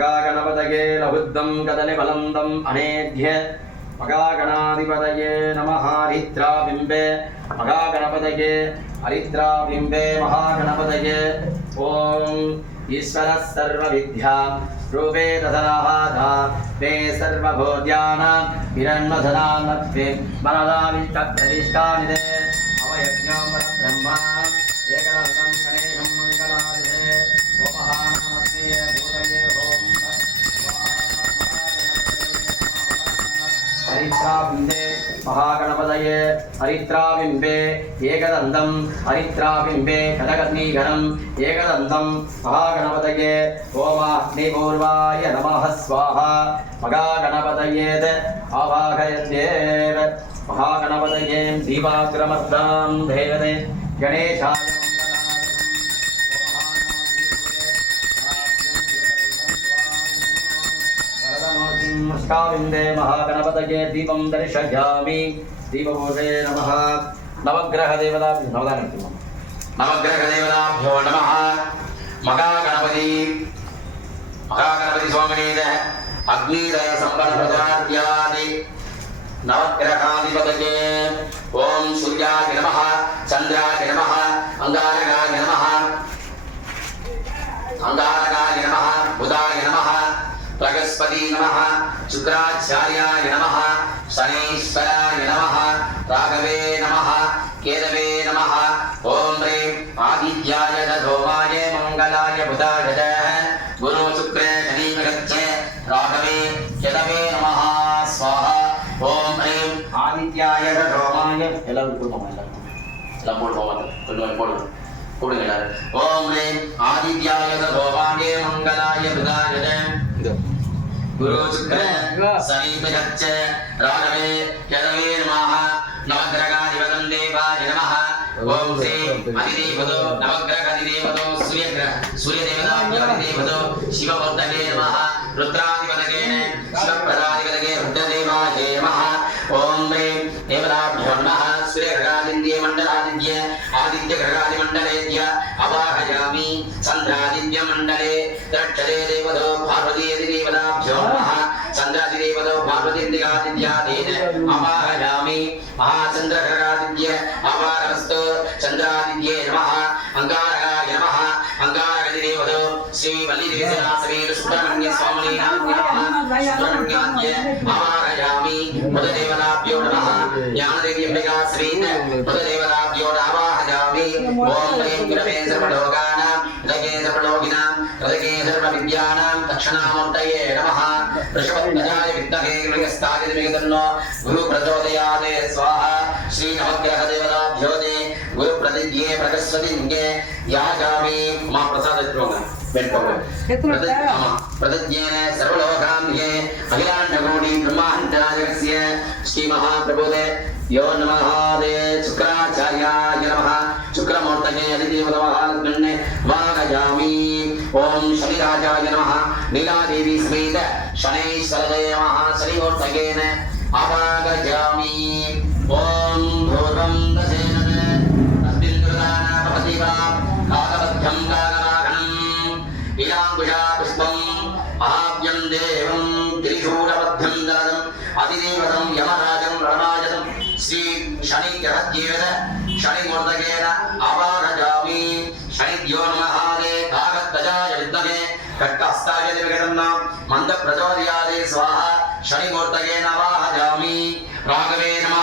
மகாகணபதயே லகுத்தம் கதலிபலந்தம் அநேத்ய மகாகணாதிபதயே நம ஹரித்ராபிம்பே மகாகணபதயே ஹரித்ராபிம்பே மகாகணபதயே ஓம் ஈஸ்வரः सर्वविद्या रूपे दधनाहाधा ते सर्वभोज्यानां हिरण्मधनान्मध्ये मनदाविष्टप्रतिष्ठानिदे अवयज्ञो परब्रह्मा एकरसं హరిత్రాబింబే మహాగణపదయే హరిత్రాబింబే ఏకదంతం హరిత్రాబింబే కనకర్ణీగణం ఏకదంతం మహాగణపతయే ఓమాగ్నిపూర్వాయ నమ స్వాహ మహాగణపతయేత్ ఆవాహయత్యేత్ మహాగణపతయే దీపాగ్రమర్దాం ధేయతే గణేశాయ अष्टाविन्दे महागणपतये दीपं दर्शयामि। दीपपूर्वे नमः। नवग्रहदेवताभ्यो नवदानभ्यो। नवग्रहदेवताभ्यो नमः। மகாகணபதி மகாகணபதி சுவாமினீத அக்னிதய சம்பரபிரதாத்யாதி நவக்கிரகாதிபதகே ஓம் சூர்யாய நம சந்திராய நம அங்காரகாய நம அங்காரகாய நம புதாய நம பிரகஸ்பதி நம சுக்கராச்சாரியாய நம சனீஸ்வராய நம ராகவே நம கேதவே நம ஓம் ரீம் ஆதித்யாய தோமாய மங்களாய புதாய குரு சுக்ர சனீமகச்ச ராகவே கேதவே நம ஸ்வாஹா ஓம் ரீம் ஆதித்யாய தோமாய எல்லாரும் போடுவோம் எல்லாரும்? எல்லாம் போடுவோம் கொஞ்சம் போடுவோம் போடுங்க. ஓம் ரீம் ஆதித்யாய தோமாய மங்களாய புதாய गुरुचक्रे समीपगच्छ राघवे यदवे नमः नवग्रहाधिपतं देवाय नमः। ఓం శ్రీ అధిదేవతో నవగ్రహ అధిదేవతో సూర్యగ్రహ సూర్యదేవత అధిదేవతో శివవర్ధనే నమ రుద్రా ఆవాహయామి బుధదేవతాభ్యో నమ జ్ఞానదేవి అంబికా శ్రీన్ బుధదేవతాభ్యో ఆవాహయామి ఓం శ్రీం గురవే సర్వలోకానాం రగే సర్వలోకినాం பிரதஜேன சர்வலோகாம்பிகே அகிலாண்டகோடி பிரம்மாண்டாஜகஸ்ய ஸ்ரீ மகாபிரபோதே யோ நமஹாதே சுக்கராச்சாரியாய நமஹ சுக்கரமூர்த்தகே அதிதீவதமஹாலக்ஷ்மண்ணே வாகஜாமி ஓம் சனிராஜாய நமஹ நீலாதேவி ஸ்மீத சனேஸ்வரதே மகா சனிமூர்த்தகேன அவாகஜாமி ஓம் பூர்வம் శనికేన శని మృతకేన అవాహజామి శనిద్యో నమహాదే కాగద్వజాయ విద్మహే. కష్టహస్తాయ విగతన్న మంద ప్రచోదయాదే స్వాహ. శనిమూర్తయే నవాహజామి రాఘవే నమ.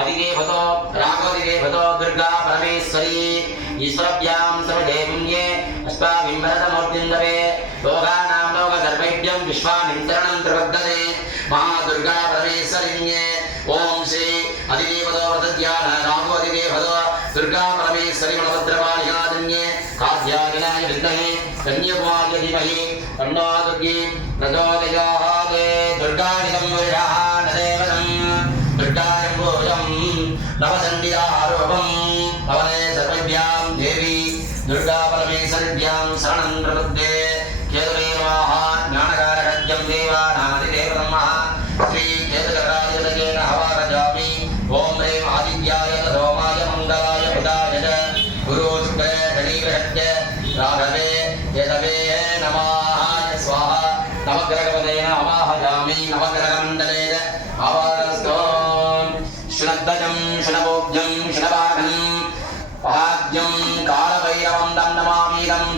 అధిదేవతో రాఘవధిదేవతో దుర్గా పరమేశ్వరీ. ఈశ్వరభ్యాం సర్వదేవ్యే అష్టావింబరతమూర్తిందవే धीमहि तन्नो दुर्गे प्रचोदयात्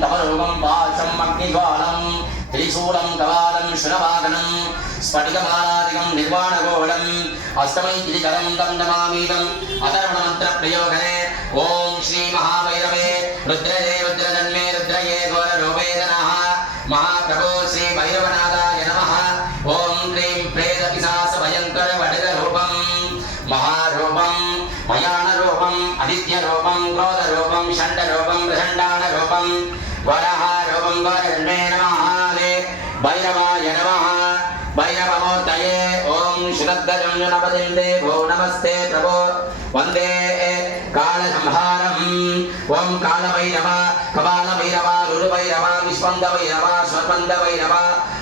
தவரூபம் பாசம் அக்னிகாலம் திரிசூலம் கவாலம் சுரவாகனம் ஸ்படிகமாலாதிகம் நிர்வாணகோளம் அஸ்தமை கிரிகரம் தந்தமாமீதம் அதர்வணமந்திர பிரயோகே ஓம் ஸ்ரீ மகாவைரவே ருத்ரதே ருத்ரதன்மே ருத்ரயே கோரூபேதனா மகாபிரபோ ஸ்ரீ பைரவன శ్రీ ఓం నమస్తే ప్రభో వందే కాళసంహారం ఓం కాళమై నమ కపాలమై నమ రురుపై నమ విశ్వంగమై నమ స్వర్పంగమై నమ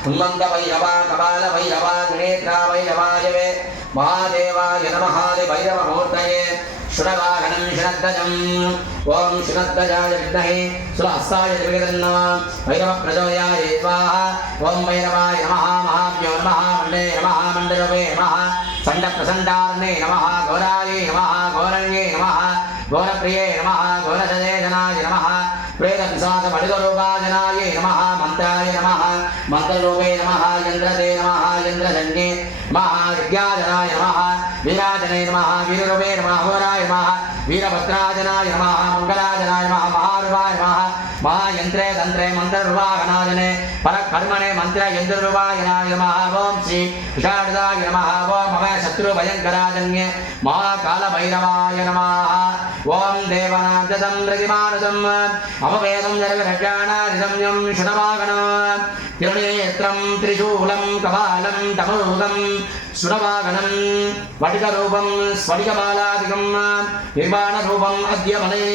కుంభంగమై నమ కపాలమై నమ గణేత్రామై నమాయవే మహాదేవాయ నమ భైరవమూర్తయే శృణవాహనం శునద్గజం ఓం శునద్గజాయ విద్మహే సులహస్సాయ దివిగదన్న భైరవ ప్రజోయాయ స్వాహ ఓం భైరవాయ నమ మహాభ్యో నమ మండే నమ మండలవే నమ सण्डप्रसण्डार्णे नमः घोरायै नमः घोरण्ये नमः घोरप्रिये नमः घोरसदेशनाय नमः प्रेतपिशाचपडितरूपाजनाय नमः मन्त्राय नमः मन्त्ररूपे नमः यन्द्रते नमः यन्द्रजन्ये महाविद्याजनाय नमः वीराजने नमः वीररूपे नमः होराय नमः वीरभद्राजनाय नमः मङ्गलाजनाय नमः महारूपाय नमः महायन्त्रे तन्त्रे मन्त्ररूपागणाजने கர்மணே மந்திர எந்திரூபாய நமஹாவோம் ஸ்ரீ விஷாரதாய நமஹாவோம். மம சத்ரு பயங்கராஜன்ய மகா கால பைரவாய நமாக ஓம் தேவநாதம் பிரதிமானதம். அமவேதம் ஜரவிரஜானாதிதம் யம் சுதமாகனம் तिरुणेत्रं त्रिशूलं कपालं तमरूगं सुरवागणं वटिकरूपं स्फटिकबालादिकं निर्वाणरूपम् अद्य मने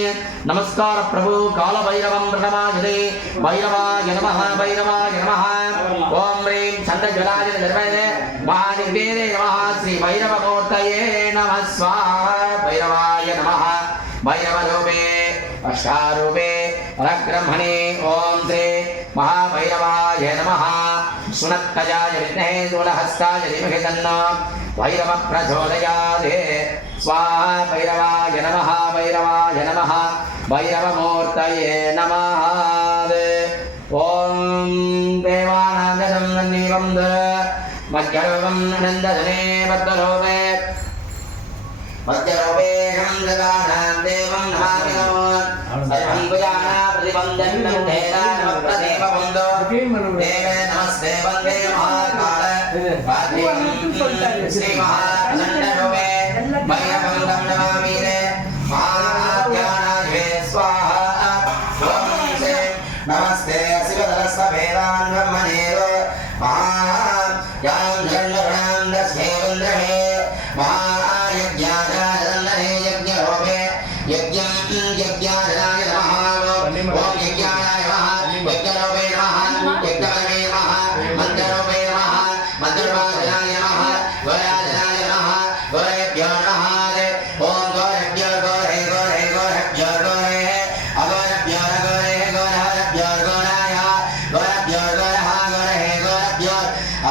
नमस्कार प्रभु कालभैरवं प्रथमाजते भैरवाय नमः भैरवाय नमः ॐ ह्रीं छन्दज्वलाय निर्भये महानिर्वेदे नमः श्रीभैरवमूर्तये नमः स्वाहा भैरवाय नमः भैरवरूपे अष्टारूपे परब्रह्मणे ॐ श्री మహాభైరవాయ నమ. సునత్తజాయ విఘ్నహే దూలహస్తాయ ధీమహి తన్నో భైరవ ప్రచోదయాదే స్వాహ భైరవాయ నమ భైరవాయ నమ. భైరవమూర్తయే నమ. ఓం దేవానాందం నీవం మధ్యరూపం నందనే బద్ధరూపే మధ్యరూపేహం దదానాం దేవం నమామి దేవే నమస్తే వందే మహాకాళ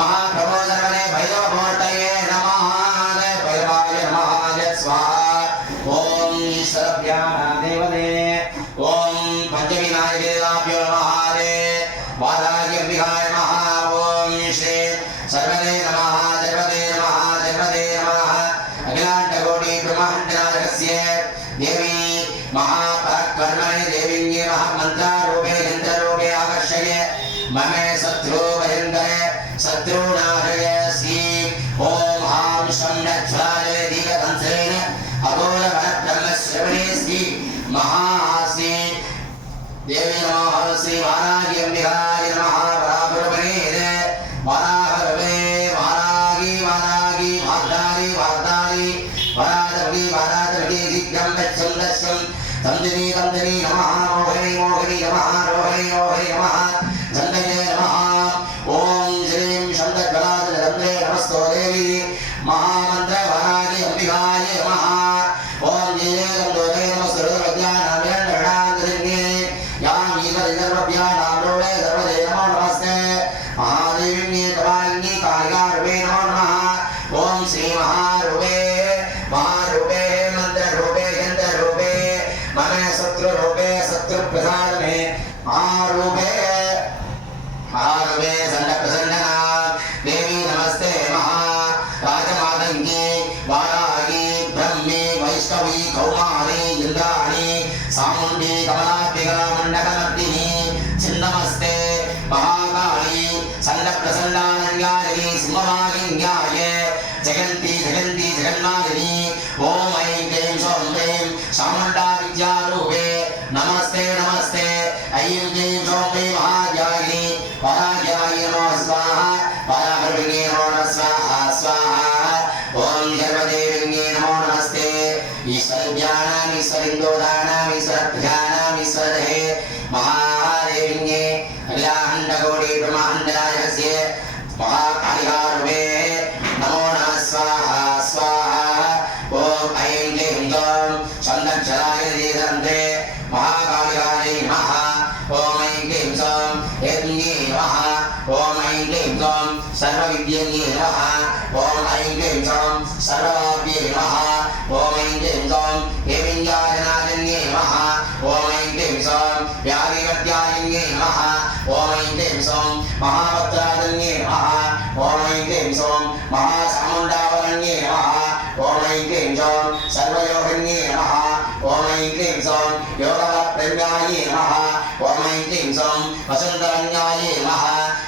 মা 你玩啊。याम् ईश्वरजर्मभ्यानाम्रोळे सर्वदे சர்வமாகங்காய ஜெகந்தி ஜெகந்தி ஜெகநாதினி ஓம் ஐம் க்ளேம் சோம் க்ளேம் சாமுண்டா ॐ ऐं क्लीं सौं सर्ववाप्ये नमः ॐ ऐं क्लीं सौं हेमिञ्जाजनाजन्ये नमः ॐ ऐं क्लीं सौं व्याधिगत्यायन्ये नमः ॐ ऐं क्लीं सौं महाभद्राजन्ये नमः ॐ ऐं क्लीं सौं महाचामुण्डावरण्ये नमः ॐ ऐं क्लीं सौं सर्वयोगिन्ये नमः ॐ ऐं क्लीं सौं योगवत्प्रज्ञाये नमः ॐ ऐं क्लीं सौं वसन्तरण्याये नमः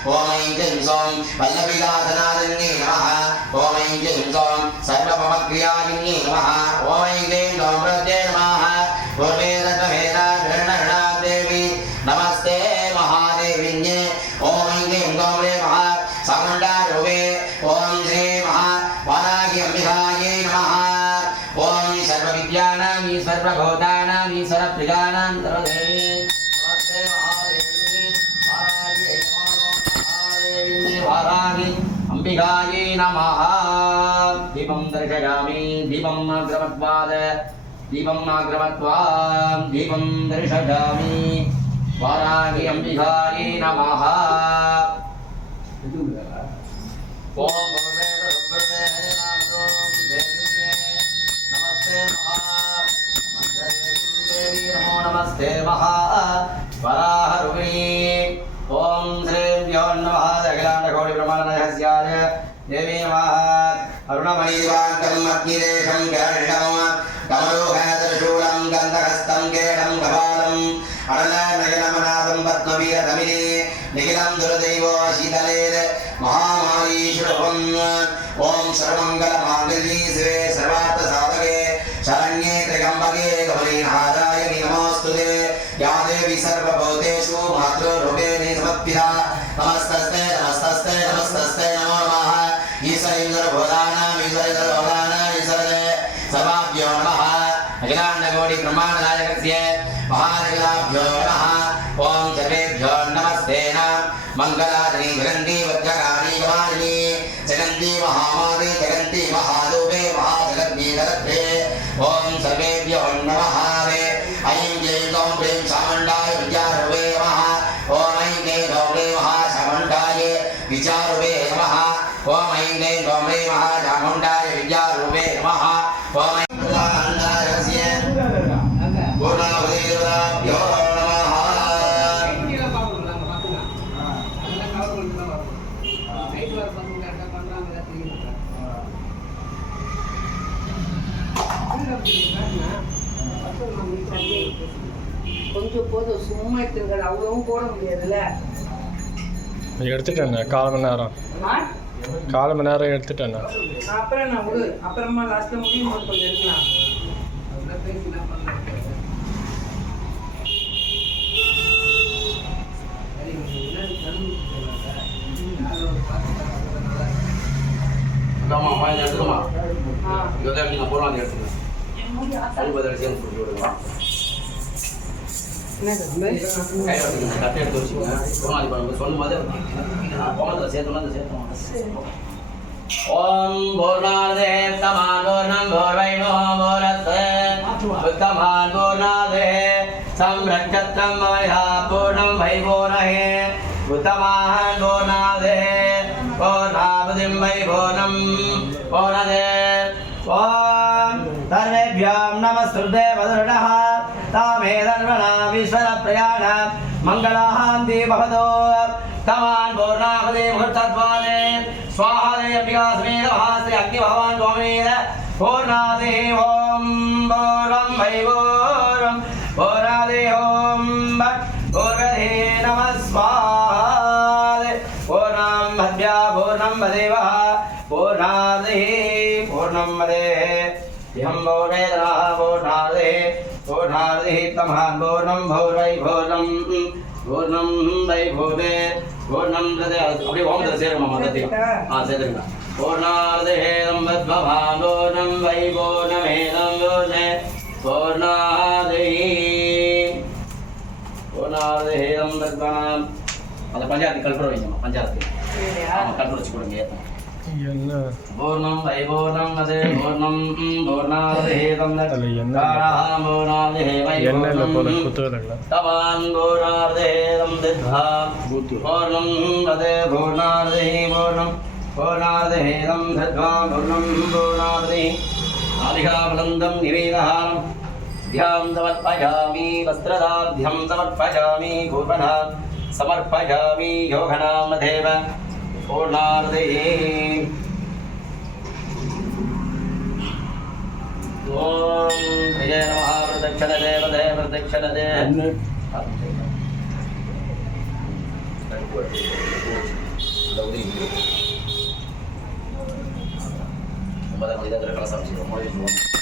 ॐ ऐं क्लीं सौं वल्लभिदासनादन्ये नमः ॐ ऐं क्लीं सौं क्रियादिनी नमः ॐ ऐं नवप्रत्ये नमः गुरुवेदतमेरा देवी नमस्ते महादेविन्ये। ॐ ऐं गौरे महा सकुण्डारूपे ॐ श्री महा वरागि नमः। ॐ सर्वविद्यानां, सर्वभूतानां, सर्वप्रियाणां सर्वदेवी अंबिकायै नमः। दीपं दर्शयामि दीपम् अग्रमत्वाद दीपम् अग्रमत्वा दीपं दर्शयामि वाराहि अम्बिकायै नमः ॐ भगवेद सुब्रते नामको देव्ये नमस्ते महा मन्त्रदेवीं देवी नमो नमस्ते महा वराहरूपिणी ॐ श्रीभ्यो नमः अखिलाण्डकोटिब्रह्माण्डनायकस्याय देवी नमः अरुणमयीवाङ्कम् अग्निदेशं गरण्डं कमलोहदर्शूलं गन्धहस्तं केडं कपालम् अनलनयनमनादं पद्मवीरधमिने निखिलं दुर्दैवो शीतलेर महामारीशुभम् ॐ सर्वमङ्गलमाङ्गल्ये शिवे सर्वार्थसाधके शरण्ये त्र्यम्बके गौरीनारायणि नमोऽस्तुते या देवी सर्वभूतेषु मङ्गलादिनी जगन्ती वज्रकाणी कमालिनी जगन्ती महामाते கொஞ்சம் போதும் சும்மா எடுத்துருக்காது அவ்வளவும் போட முடியாதுல்ல. எடுத்துட்டேண்ணே கால் மணி நேரம்? கால் மணி நேரம் எடுத்துட்டேண்ணே அப்புறம் நான் விடு. அப்புறமா லாஸ்ட்ல முடியும் கொஞ்சம் எடுக்கலாம். அம்மா அம்மா இதை எடுத்துக்கமா போகலாம் என்ன தம்பி? கையில் எடுத்துக்கங்க கட்டை எடுத்து வச்சுக்கோங்க அது பண்ணுங்க சொல்லும் போது கோமத்தில் சேர்த்தோம்னா அதை சேர்த்தோம் ஓம் பூர்ணாதே தமான் பூர்ணம் பூர்வைணோ பூரத் உத்தமான் பூர்ணாதே சம்ரட்சத்ரம் மயா பூர்ணம் வை பூர்ணஹே உத்தமான் பூர்ணாதே பூர்ணாபதிம் வை பூர்ணம் பூர்ணதே ஓம் नमस्ते वदुरः तामेदर्वणामीश्वरप्रयाण मङ्गलाहान्ति भवतो तमान् पूर्णाहदे मुहूर्तत्वादे स्वाहादे अम्बिकासमेदहासे अग्निभवान् स्वामेद पूर्णादे ॐ पूर्णं वैवोरं पूर्णादे ॐ भट् पूर्णदे नमः स्वाहाद पूर्णां भद्या पूर्णं वदेवः पूर्णादे पूर्णं वदेः इहं भोगेदनाः पूर्णादे पूर्णादे तमहान् पूर्णं भोर्वै पूर्णं பூர்ணம் வை பூவே பூர்ணம் பிரதே அப்படியே ஓமத்தில் சேருமா மொத்தத்தையும் ஆ சேர்த்துருங்க பூர்ணாதேதம் பத்மவான் பூர்ணம் வை பூர்ணமேதம் பூர்ணே பூர்ணாதே பூர்ணாதேதம் பத்மனாம் அந்த பஞ்சாயத்து கல்புரம் வைங்கம்மா பஞ்சாயத்து சரியா? ஆமாம் கல்புரம் வச்சு கொடுங்க ஏற்றணும் என்ன பூர்ணம் வை பூர்ணம் அதே பூர்ணம் பூர்ணாதேதம் அதுல என்ன? பூர்ணாதே வை எண்ணெயில் போல பூர்ணம் குத்துவில்லை तवान् கொடார்தேன் ஓம் ஜெய நமஹ பிரதட்சண தேவ தேவ பிரதட்சண தேவ ஒன்பதாம் தேதி அதில் கலசாமிச்சு ரொம்ப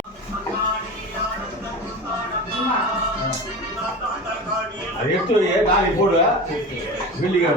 ఎత్తు ఏ దాని పోడు వెళ్ళిగా